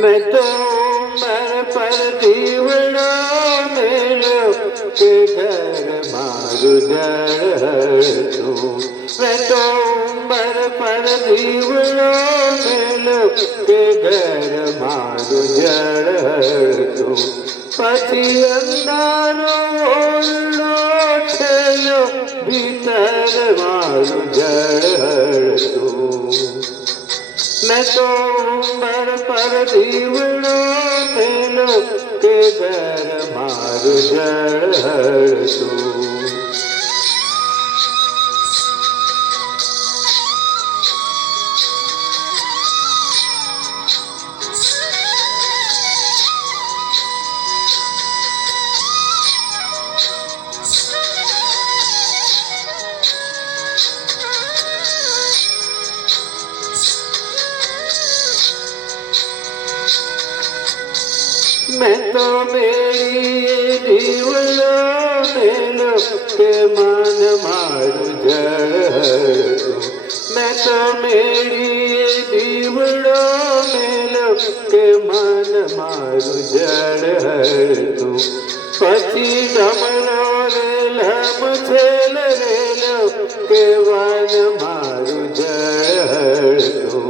मैं तो उमर पर दीवड़ो मेलो के घर मारू जड़ तू। मैं तो उमर पर दीवड़ो मेलो के घर मारू जड़ तू। पछी अंधारो ओरडो ठेलो भीतर मारू जड़ तू। मैं तो उमर पर दीवड़ो मेलो के घर मारू जड़ तू। मैं तो मेरी दीवड़ो मेलो के मन मारू जड़ तू। मैं तो मेरी दीवड़ो मेलो के मन मारू जड़ तू। पछी डमरो रेलम छेल रेलो के वन मारू जड़ तू।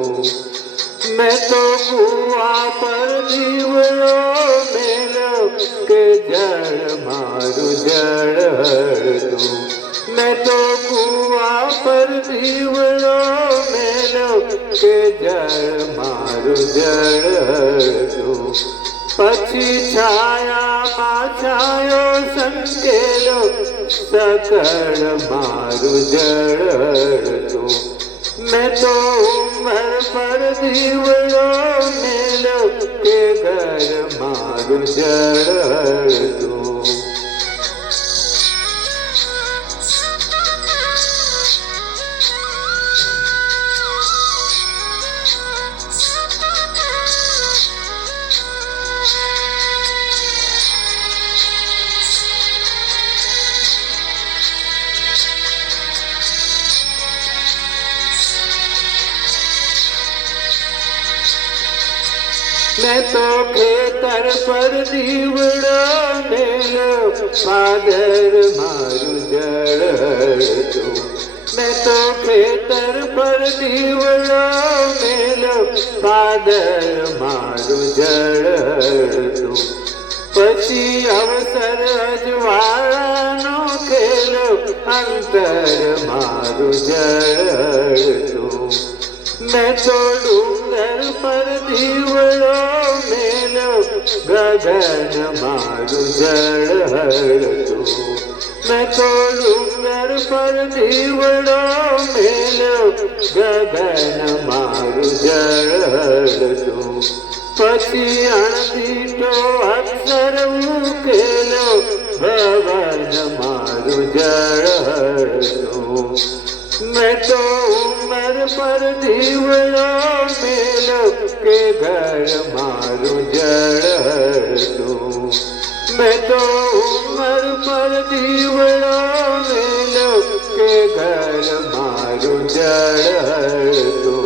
मैं तो कुआ पर दीवड़ो मेलो के जड़ मारू जड़ तू। मैं तो कुआ पर दीवड़ो मेलो के जड़ मारू जड़ तू। पछी छाया छायो संकेलो सकड़ मारू जड़ तू। मैं तो उमर पर दीवड़ो मेलो के घर मारू जड़ तू। मैं तो खेतर पर दीवड़ो मेलो पादर मारू जड़ तू। मैं तो खेतर पर दीवड़ो मेलो पादर मारू जड़ तू। पछी अवसर अजवाळानो खेलो अंतर मारू जड़ तू। मैं तो डूंगर पर दीवड़ो मेलो गगन मारू जड़ तू। मैं तो डूंगर पर दीवड़ो मेलो गगन मारू जड़ तू। पछी अणदीठो अक्षर उकेलो भवन मारू जड़ तू। मैं तो उमर पर दीवड़ो मेलो के घर मारू जड़ तू। मैं तो उमर पर दीवड़ो मेलो के घर मारू जड़ तू।